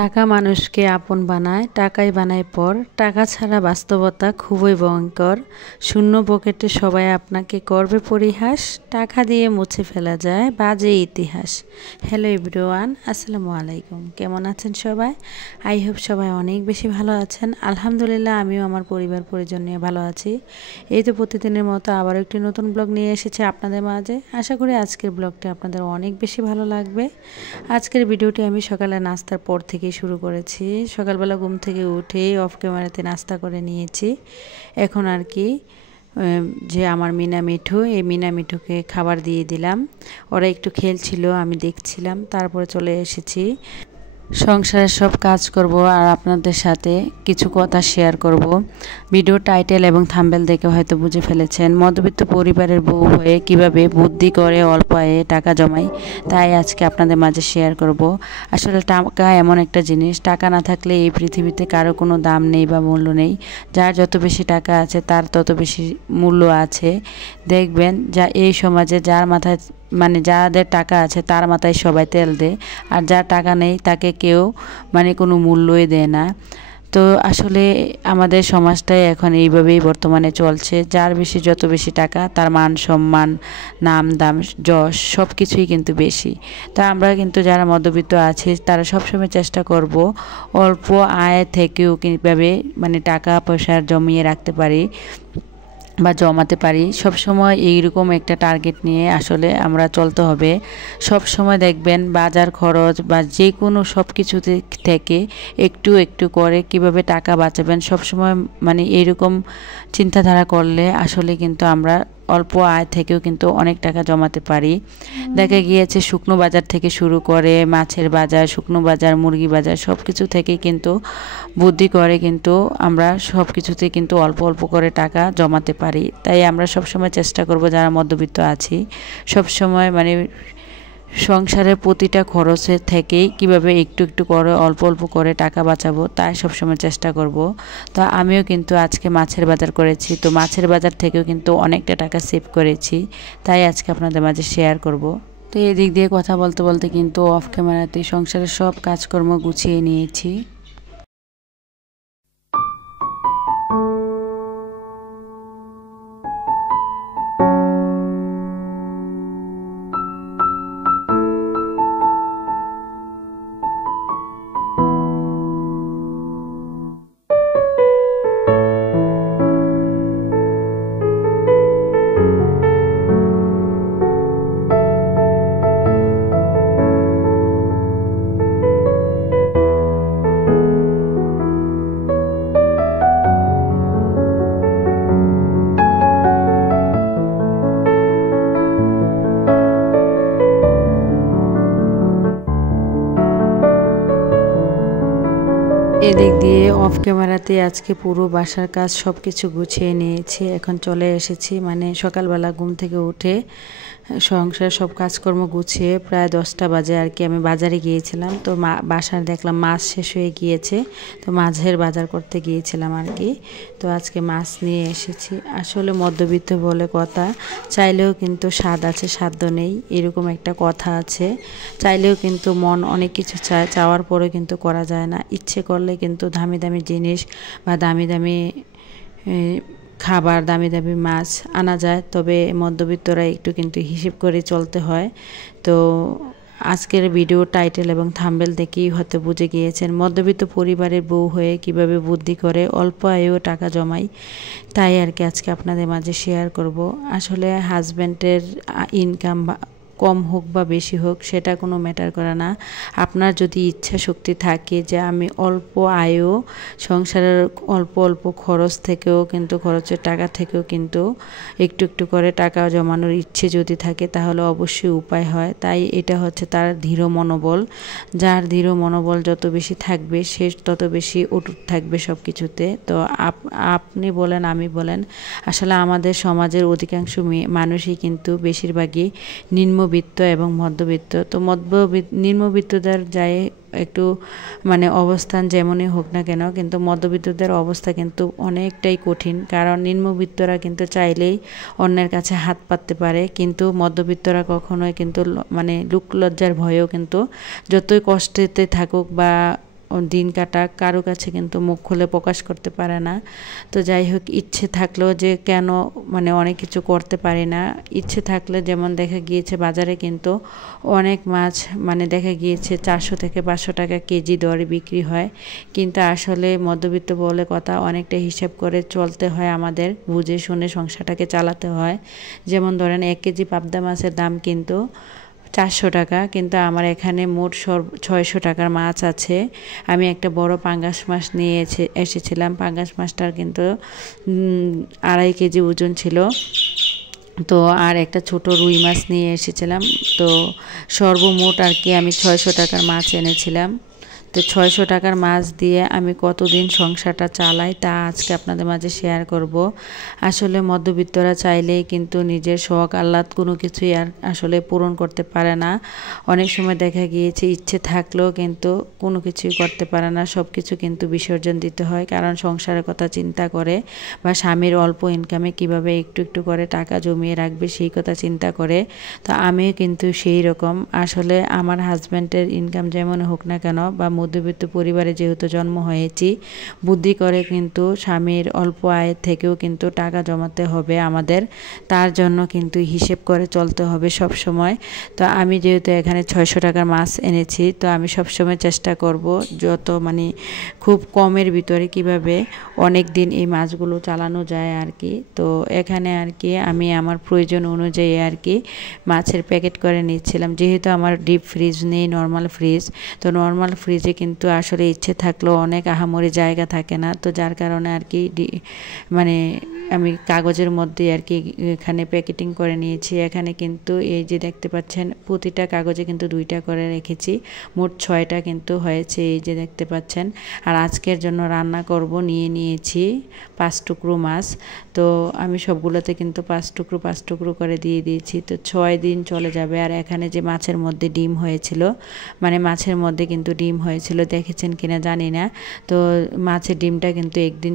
টাকা মানুষকে আপন বানায়, টাকাই বানায় পর। টাকা ছাড়া বাস্তবতা খুবই ভয়ঙ্কর। শূন্য পকেটে সবাই আপনাকে করবে পরিহাস। টাকা দিয়ে মুছে ফেলা যায় বাজে ইতিহাস। হ্যালো এভরিওয়ান, আসসালামু আলাইকুম। কেমন আছেন সবাই? আই হোপ সবাই অনেক বেশি ভালো আছেন। আলহামদুলিল্লাহ, আমিও আমার পরিবার পরিজন নিয়ে ভালো আছি। এই তো প্রতিদিনের মতো আবার একটি নতুন ব্লগ নিয়ে এসেছি আপনাদের মাঝে। আশা করি আজকের ব্লগটি আপনাদের অনেক বেশি ভালো লাগবে। আজকের ভিডিওটি আমি সকালে নাস্তার পর থেকে শুরু করেছি। সকালবেলা ঘুম থেকে উঠেই অফ ক্যামেরাতে নাস্তা করে নিয়েছি। এখন আর কি যে আমার মিনা মিঠু, এই মিনা মিঠুকে খাবার দিয়ে দিলাম। ওরা একটু খেলছিল, আমি দেখছিলাম। তারপরে চলে এসেছি সংসারের সব কাজ করব আর আপনাদের সাথে কিছু কথা শেয়ার করব। ভিডিও টাইটেল এবং থাম্বনেল দেখে হয়তো বুঝে ফেলেছেন, মধ্যবিত্ত পরিবারের বউ হয়ে কিভাবে বুদ্ধি করে অল্প আয়ে টাকা জমাই, তাই আজকে আপনাদের মাঝে শেয়ার করব। আসলে টাকা এমন একটা জিনিস, টাকা না থাকলে এই পৃথিবীতে কারো কোনো দাম নেই বা মূল্য নেই। যার যত বেশি টাকা আছে তার তত বেশি মূল্য আছে। দেখবেন যা এই সমাজে যার মাথায় যাদের টাকা আছে তার মাথায় সবাই তেল দেয়, আর যার টাকা নেই তাকে কেউ কোনো মূল্যই দেয় না। তো আসলে আমাদের সমাজটাই এখন এইভাবেই বর্তমানে চলছে। যার যত বেশি টাকা তার মান সম্মান, নাম দাম, যশ সব কিছুই কিন্তু বেশি। তা আমরা কিন্তু যারা মধ্যবিত্ত আছি তারা সবসময় চেষ্টা করব অল্প আয় থেকেও কীভাবে টাকা পয়সা জমিয়ে রাখতে পারি বা জমাতে পারি। সব সময় এইরকম একটা টার্গেট নিয়ে আসলে আমরা চলতে হবে। সব সময় দেখবেন বাজার খরচ বা যে কোনো সব কিছু থেকে একটু একটু করে কিভাবে টাকা বাঁচাবেন, সব সময় এইরকম চিন্তাধারা করলে আসলে কিন্তু আমরা অল্প আয় থেকেও কিন্তু অনেক টাকা জমাতে পারি। দেখা গিয়েছে শুকনো বাজার থেকে শুরু করে মাছের বাজার, শুকনো বাজার, মুরগি বাজার সব কিছু থেকে কিন্তু বুদ্ধি করে কিন্তু আমরা সব কিছুতে কিন্তু অল্প অল্প করে টাকা জমাতে পারি। তাই আমরা সবসময় চেষ্টা করব যারা মধ্যবিত্ত আছি সবসময় সংসারের প্রতিটা খরচের থেকেই কিভাবে একটু একটু করে অল্প অল্প করে টাকা বাঁচাবো, তাই সবসময় চেষ্টা করব। তো আমিও কিন্তু আজকে মাছের বাজার করেছি, তো মাছের বাজার থেকেও কিন্তু অনেকটা টাকা সেভ করেছি, তাই আজকে আপনাদের মাঝে শেয়ার করব। তো এদিক দিয়ে কথা বলতে বলতে কিন্তু অফ ক্যামেরাতেই সংসারের সব কাজকর্ম গুছিয়ে নিয়েছি। এদিক দিয়ে অফ ক্যামেরাতে আজকে পুরো বাসার কাজ সব কিছু গুছিয়ে নিয়েছি। এখন চলে এসেছি সকালবেলা ঘুম থেকে উঠে সংসার সব কাজকর্ম গুছিয়ে প্রায় 10টা বাজে আর কি আমি বাজারে গিয়েছিলাম। তো বাসার দেখলাম মাছ শেষ হয়ে গিয়েছে, তো মাছের বাজার করতে গিয়েছিলাম আর কি। তো আজকে মাছ নিয়ে এসেছি। আসলে মধ্যবিত্ত বলে কথা, চাইলেও কিন্তু স্বাদ আছে সাধ্য নেই, এরকম একটা কথা আছে। চাইলেও কিন্তু মন অনেক কিছু চায়, চাওয়ার পরে কিন্তু করা যায় না। ইচ্ছে করলে কিন্তু দামি দামি জিনিস বা দামি দামি খাবার, দামি দামি মাছ আনা যায়, তবে মধ্যবিত্তরা একটু কিন্তু হিসেব করে চলতে হয়। তো আজকের ভিডিও টাইটেল এবং থাম্বনেল দেখেই হয়তো বুঝে গিয়েছেন মধ্যবিত্ত পরিবারের বউ হয়ে কিভাবে বুদ্ধি করে অল্প আয়েও টাকা জমাই, তাই আর কি আজকে আপনাদের মাঝে শেয়ার করব। আসলে হাজব্যান্ডের ইনকাম কম হোক বা বেশি হোক সেটা কোনো ম্যাটার করে না। আপনার যদি ইচ্ছা শক্তি থাকে যে আমি অল্প আয়েও সংসারের অল্প অল্প খরচ থেকেও কিন্তু খরচের টাকা থেকেও কিন্তু একটু একটু করে টাকা জমানোর ইচ্ছে যদি থাকে তাহলে অবশ্যই উপায় হয়। তাই এটা হচ্ছে তার দৃঢ় মনোবল। যার দৃঢ় মনোবল যত বেশি থাকবে সে তত বেশি অটুট থাকবে সব কিছুতে। তো আপনি বলেন আমি বলেন, আসলে আমাদের সমাজের অধিকাংশ মানুষই কিন্তু বেশিরভাগই নিম্নবিত্ত এবং মধ্যবিত্ত। তো নিম্নবিত্তদের যায় একটু অবস্থান যেমনই হোক না কেন, কিন্তু মধ্যবিত্তদের অবস্থা কিন্তু অনেকটাই কঠিন। কারণ নিম্নবিত্তরা কিন্তু চাইলেই অন্যের কাছে হাত পাততে পারে, কিন্তু মধ্যবিত্তরা কখনোই কিন্তু লোক লজ্জার ভয়েও কিন্তু যতই কষ্টেতে থাকুক বা দিন কাটাক, কারো কাছে কিন্তু মুখ খুলে প্রকাশ করতে পারে না। তো যাই হোক, ইচ্ছে থাকলেও যে কেন মানে অনেক কিছু করতে পারি না। ইচ্ছে থাকলে যেমন দেখা গিয়েছে বাজারে কিন্তু অনেক মাছ মানে দেখা গিয়েছে 400 থেকে 500 টাকা কেজি দরে বিক্রি হয়, কিন্তু আসলে মধ্যবিত্ত বলে কথা, অনেকটা হিসাব করে চলতে হয় আমাদের, বুঝে শুনে সংসারটাকে চালাতে হয়। যেমন ধরেন 1 কেজি পাবদা মাছের দাম কিন্তু 400 টাকা, কিন্তু আমার এখানে মোট 600 টাকার মাছ আছে। আমি একটা বড় পাঙ্গাস মাছ নিয়ে এসেছিলাম। পাঙ্গাস মাছটার কিন্তু 2.5 কেজি ওজন ছিল। তো আর একটা ছোট রুই মাছ নিয়ে এসেছিলাম। তো সর্বমোট আর কি আমি 600 টাকার মাছ এনেছিলাম। তো 600 টাকার মাছ দিয়ে আমি কতদিন সংসারটা চালাই তা আজকে আপনাদের মাঝে শেয়ার করব। আসলে মধ্যবিত্তরা চাইলেই কিন্তু নিজের শখ আহ্লাদ কোনো কিছুই আর আসলে পূরণ করতে পারে না। অনেক সময় দেখা গিয়েছে ইচ্ছে থাকলেও কিন্তু কোনো কিছুই করতে পারে না, সব কিছু কিন্তু বিসর্জন দিতে হয়, কারণ সংসারের কথা চিন্তা করে বা স্বামীর অল্প ইনকামে কিভাবে একটু একটু করে টাকা জমিয়ে রাখবে সেই কথা চিন্তা করে। তো আমিও কিন্তু সেই রকম। আসলে আমার হাজব্যান্ডের ইনকাম যেমন হোক না কেন বা মধ্যবিত্ত পরিবারে যেহেতু জন্ম হয়েছি, বুদ্ধি করে কিন্তু স্বামীর অল্প আয় থেকেও কিন্তু টাকা জমাতে হবে আমাদের, তার জন্য কিন্তু হিসেব করে চলতে হবে সব সময়। তো আমি যেহেতু এখানে 600 টাকার মাছ এনেছি, তো আমি সব সময় চেষ্টা করব যত মানে খুব কমের ভিতরে কিভাবে অনেক দিন এই মাছগুলো চালানো যায় আর কি। তো এখানে আর কি আমি আমার প্রয়োজন অনুযায়ী আর কি মাছের প্যাকেট করে নিচ্ছিলাম। যেহেতু আমার ডিপ ফ্রিজ নেই, নর্মাল ফ্রিজ, তো নর্মাল ফ্রিজে কিন্তু আসলে ইচ্ছে থাকলেও অনেক আহামরি জায়গা থাকে না, তো যার কারণে আর কি মানে আমি কাগজের মধ্যে আর কি এখানে প্যাকেটিং করে নিয়েছি। এখানে কিন্তু এই যে দেখতে পাচ্ছেন প্রতিটা কাগজে কিন্তু 2টা করে রেখেছি, মোট 6টা কিন্তু হয়েছে, এই যে দেখতে পাচ্ছেন। আর আজকের জন্য রান্না করব নিয়েছি 5 টুকরো মাছ। তো আমি সবগুলোতে কিন্তু 5 টুকরো করে দিয়ে দিয়েছি। তো 6 দিন চলে যাবে। আর এখানে যে মাছের মধ্যে ডিম হয়েছিল, মানে মাছের মধ্যে কিন্তু ডিম হয়েছিল, দেখেছেন কিনা জানি না। তো মাছের ডিমটা কিন্তু একদিন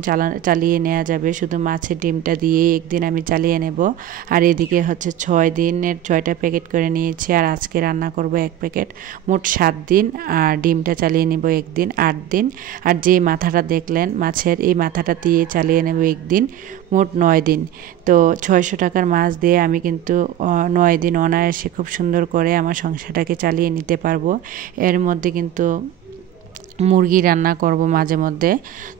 চালিয়ে নেওয়া যাবে, শুধু মাছের ডিমটা দিয়েই একদিন আমি চালিয়ে নেব। আর এদিকে হচ্ছে 6 দিনের 6টা প্যাকেট করে নিয়েছি, আর আজকে রান্না করব 1 প্যাকেট, মোট 7 দিন। আর ডিমটা চালিয়ে নেব একদিন, 8 দিন। আর যে মাথাটা দেখলেন মাছের, এই মাথাটা দিয়ে চালিয়ে নেব একদিন, মোট 9 দিন। তো 600 টাকার মাছ দিয়ে আমি কিন্তু 9 দিন অনায়াসে খুব সুন্দর করে আমার সংসারটাকে চালিয়ে নিতে পারবো। এর মধ্যে কিন্তু মুরগি রান্না করব মাঝে মধ্যে।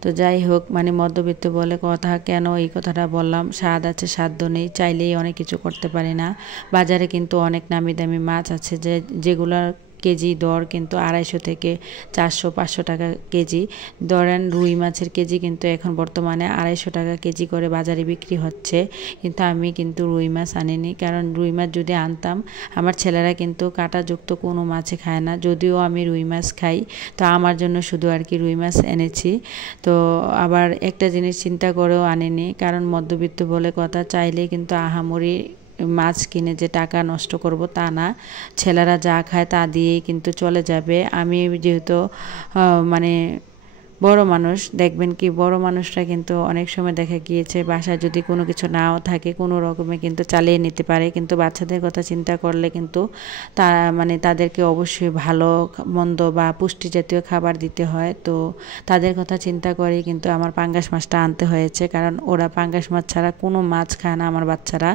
তো যাই হোক, মানে মধ্যবিত্ত বলে কথা, কেন এই কথাটা বললাম, স্বাদ আছে সাধ্য নেই, চাইলেই অনেক কিছু করতে পারি না। বাজারে কিন্তু অনেক নামি দামি মাছ আছে যেগুলোর কেজি দর কিন্তু 250 থেকে 400-500 টাকা কেজি। ধরেন রুই মাছের কেজি কিন্তু এখন বর্তমানে 250 টাকা কেজি করে বাজারে বিক্রি হচ্ছে, কিন্তু আমি কিন্তু রুই মাছ আনিনি, কারণ রুই মাছ যদি আনতাম, আমার ছেলেরা কিন্তু কাঁটাযুক্ত কোনো মাছে খায় না, যদিও আমি রুই মাছ খাই, তো আমার জন্য শুধু আর কি রুই মাছ এনেছি। তো আবার একটা জিনিস চিন্তা করেও আনিনি, কারণ মধ্যবিত্ত বলে কথা, চাইলে কিন্তু আহামরি মাছ কিনে যে টাকা নষ্ট করব তা না, ছেলেরা যা খায় তা দিয়েই কিন্তু চলে যাবে। আমি যেহেতু মানে বড় মানুষ, দেখবেন কি বড় মানুষরা কিন্তু অনেক সময় দেখা গিয়েছে বাসায় যদি কোনো কিছু নাও থাকে কোনো রকমে কিন্তু চালিয়ে নিতে পারে, কিন্তু বাচ্চাদের কথা চিন্তা করলে কিন্তু তা মানে তাদেরকে অবশ্যই ভালো মন্দ বা পুষ্টি জাতীয় খাবার দিতে হয়। তো তাদের কথা চিন্তা করেই কিন্তু আমার পাঙ্গাস মাছটা আনতে হয়েছে, কারণ ওরা পাঙ্গাস মাছ ছাড়া কোনো মাছ খায় না আমার বাচ্চারা।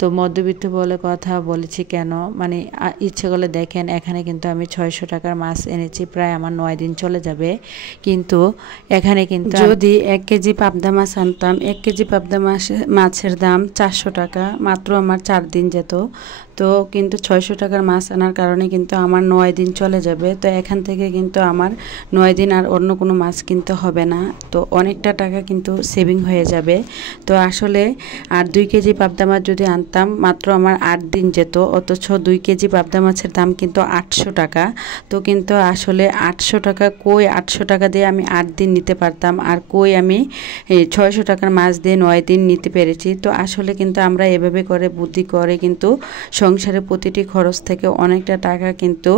তো মধ্যবিত্ত বলে কথা বলেছি কেন, মানে ইচ্ছে করলে দেখেন এখানে কিন্তু আমি 600 টাকার মাছ এনেছি, প্রায় আমার 9 দিন চলে যাবে। কিন্তু এখানে কিন্তু যদি 1 কেজি পাবদা মাছ আনতাম, 1 কেজি পাবদা মাছের দাম 400 টাকা, মাত্র আমার 4 দিন যেত। তো কিন্তু 600 টাকার মাছ আনার কারণে কিন্তু আমার 9 দিন চলে যাবে। তো এখান থেকে কিন্তু আমার 9 দিন আর অন্য কোনো মাছ কিনতে হবে না, তো অনেকটা টাকা কিন্তু সেভিং হয়ে যাবে। তো আসলে আর 2 কেজি পাবদা মাছ যদি আনতাম, মাত্র আমার 8 দিন যেত, অথচ 2 কেজি পাবদা মাছের দাম কিন্তু 800 টাকা। তো কিন্তু আসলে 800 টাকা কই, 800 টাকা দিয়ে আমি আমি 8 দিন নিতে পারতাম, আর কই আমি 600 টাকার মাছ দিয়ে 9 দিন নিতে পেরেছি। তো আসলে কিন্তু আমরা এভাবে করে বুদ্ধি করে কিন্তু সংসারের প্রতিটি খরচ থেকে অনেকটা টাকা কিন্তু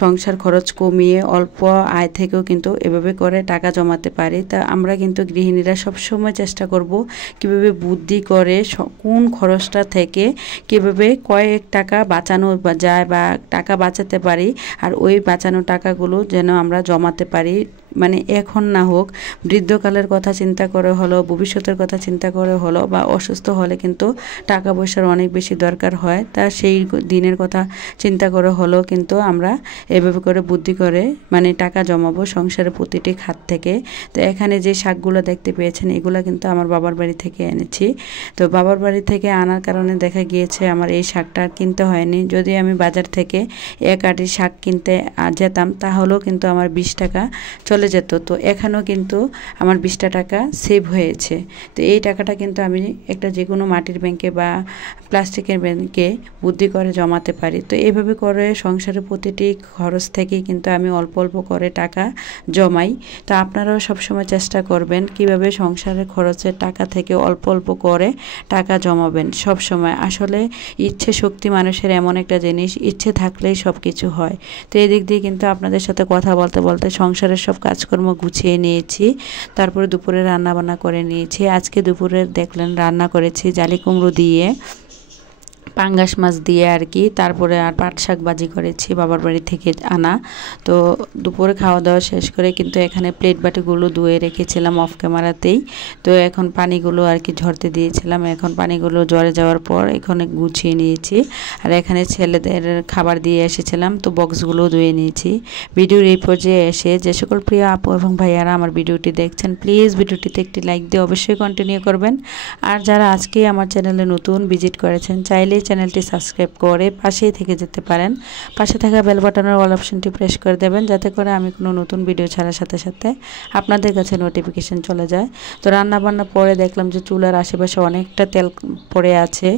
সংসার খরচ কমিয়ে অল্প আয় থেকেও কিন্তু এভাবে করে টাকা জমাতে পারি। তা আমরা কিন্তু গৃহিণীরা সবসময় চেষ্টা করব কিভাবে বুদ্ধি করে কোন খরচটা থেকে কিভাবে কয়েক টাকা বাঁচানো যায় বা টাকা বাঁচাতে পারি, আর ওই বাঁচানো টাকাগুলো যেন আমরা জমাতে পারি। মানে এখন না হোক, বৃদ্ধকালের কথা চিন্তা করে হলো, ভবিষ্যতের কথা চিন্তা করে হলো, বা অসুস্থ হলে কিন্তু টাকা পয়সার অনেক বেশি দরকার হয়। তা সেই দিনের কথা চিন্তা করে হলো কিন্তু আমরা এভাবে করে বুদ্ধি করে মানে টাকা জমাবো সংসারের প্রতিটি খাত থেকে। তো এখানে যে শাকগুলো দেখতে পেয়েছেন এগুলো কিন্তু আমার বাবার বাড়ি থেকে এনেছি। তো বাবার বাড়ি থেকে আনার কারণে দেখা গিয়েছে আমার এই শাকটা কিনতে হয়নি। যদি আমি বাজার থেকে এক আটি শাক কিনতে যেতাম তাহলেও কিন্তু আমার 20 টাকা চলে যেত। তো এখানেও কিন্তু আমার 20 টাকা সেভ হয়েছে। তো এই টাকাটা কিন্তু আমি একটা যে কোনো মাটির ব্যাংকে বা প্লাস্টিকের ব্যাংকে বুদ্ধি করে জমাতে পারি। তো এইভাবে করে সংসারের প্রতিটি খরচ থেকেই কিন্তু আমি অল্প অল্প করে টাকা জমাই। তো আপনারাও সবসময় চেষ্টা করবেন কিভাবে সংসারের খরচের টাকা থেকে অল্প অল্প করে টাকা জমাবেন সব সময়। আসলে ইচ্ছে শক্তি মানুষের এমন একটা জিনিস, ইচ্ছে থাকলেই সব কিছু হয়। তো এদিক দিয়ে কিন্তু আপনাদের সাথে কথা বলতে বলতে সংসারের সব কাজকর্ম গুছিয়ে নিয়েছি। তারপরে দুপুরে রান্না বান্না করে নিয়েছি। আজকে দুপুরে দেখলেন রান্না করেছি জালি কুমড়ো দিয়ে, পাঙ্গাস মাছ দিয়ে আর কি। তারপরে আর পাট শাক ভাজি করেছি বাবার বাড়ি থেকে আনা। তো দুপুরে খাওয়া দাওয়া শেষ করে কিন্তু এখানে প্লেট বাটিগুলো ধুয়ে রেখেছিলাম অফ ক্যামেরাতেই। তো এখন পানিগুলো আর কি ঝরতে দিয়েছিলাম। এখন পানিগুলো ঝরে যাওয়ার পর এখানে গুছিয়ে নিয়েছি। আর এখানে ছেলেদের খাবার দিয়ে এসেছিলাম, তো বক্সগুলো ধুয়ে নিয়েছি। ভিডিওর এই পর্যায়ে এসে যে সকল প্রিয় আপু এবং ভাইয়ারা আমার ভিডিওটি দেখছেন, প্লিজ ভিডিওটিতে একটি লাইক দিয়ে অবশ্যই কন্টিনিউ করবেন। আর যারা আজকে আমার চ্যানেলে নতুন ভিজিট করেছেন চাইলেই চ্যানেলটি সাবস্ক্রাইব করে পাশেই থেকে যেতে পারেন। পাশে থাকা বেল বাটনের অল অপশনটি প্রেস করে দেবেন যাতে করে আমি কোনো নতুন ভিডিও ছাড়ার সাথে সাথে আপনাদের কাছে নোটিফিকেশন চলে যায়। তো রান্না বান্না পরে দেখলাম যে চুলার আশেপাশে অনেকটা তেল পড়ে আছে,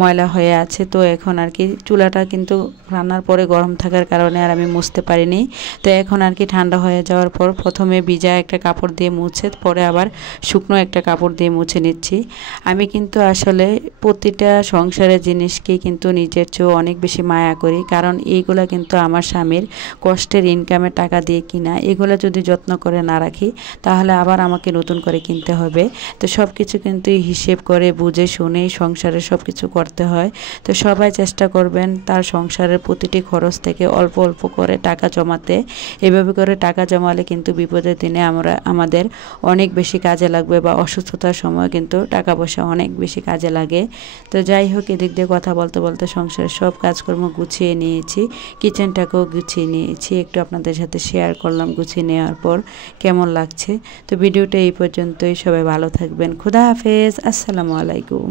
ময়লা হয়ে আছে। তো এখন আর কি চুলাটা কিন্তু রান্নার পরে গরম থাকার কারণে আর আমি মুছতে পারিনি। তো এখন আর কি ঠান্ডা হয়ে যাওয়ার পর প্রথমে ভিজা একটা কাপড় দিয়ে মুছে পরে আবার শুকনো একটা কাপড় দিয়ে মুছে নিচ্ছি। আমি কিন্তু আসলে প্রতিটা সংসারের জিনিসকে কিন্তু নিজের চেয়েও অনেক বেশি মায়া করি, কারণ এইগুলা কিন্তু আমার স্বামীর কষ্টের ইনকামের টাকা দিয়ে কিনা। এগুলো যদি যত্ন করে না রাখি তাহলে আবার আমাকে নতুন করে কিনতে হবে। তো সব কিছু কিন্তু হিসেব করে বুঝে শুনে সংসারে সব কিছু করতে হয়। তো সবাই চেষ্টা করবেন তার সংসারের প্রতিটি খরচ থেকে অল্প অল্প করে টাকা জমাতে। এভাবে করে টাকা জমালে কিন্তু বিপদের দিনে আমাদের অনেক বেশি কাজে লাগবে, বা অসুস্থতার সময় কিন্তু টাকা পয়সা অনেক বেশি কাজে লাগে। তো যাই হোক, এদিক দিয়ে কথা বলতে বলতে সংসারের সব কাজকর্ম গুছিয়ে নিয়েছি, কিচেনটাকেও গুছিয়ে নিয়েছি। একটু আপনাদের সাথে শেয়ার করলাম গুছিয়ে নেওয়ার পর কেমন লাগছে। তো ভিডিওটা এই পর্যন্তই। সবাই ভালো থাকবেন। খুদা হাফেজ। আসসালামু আলাইকুম।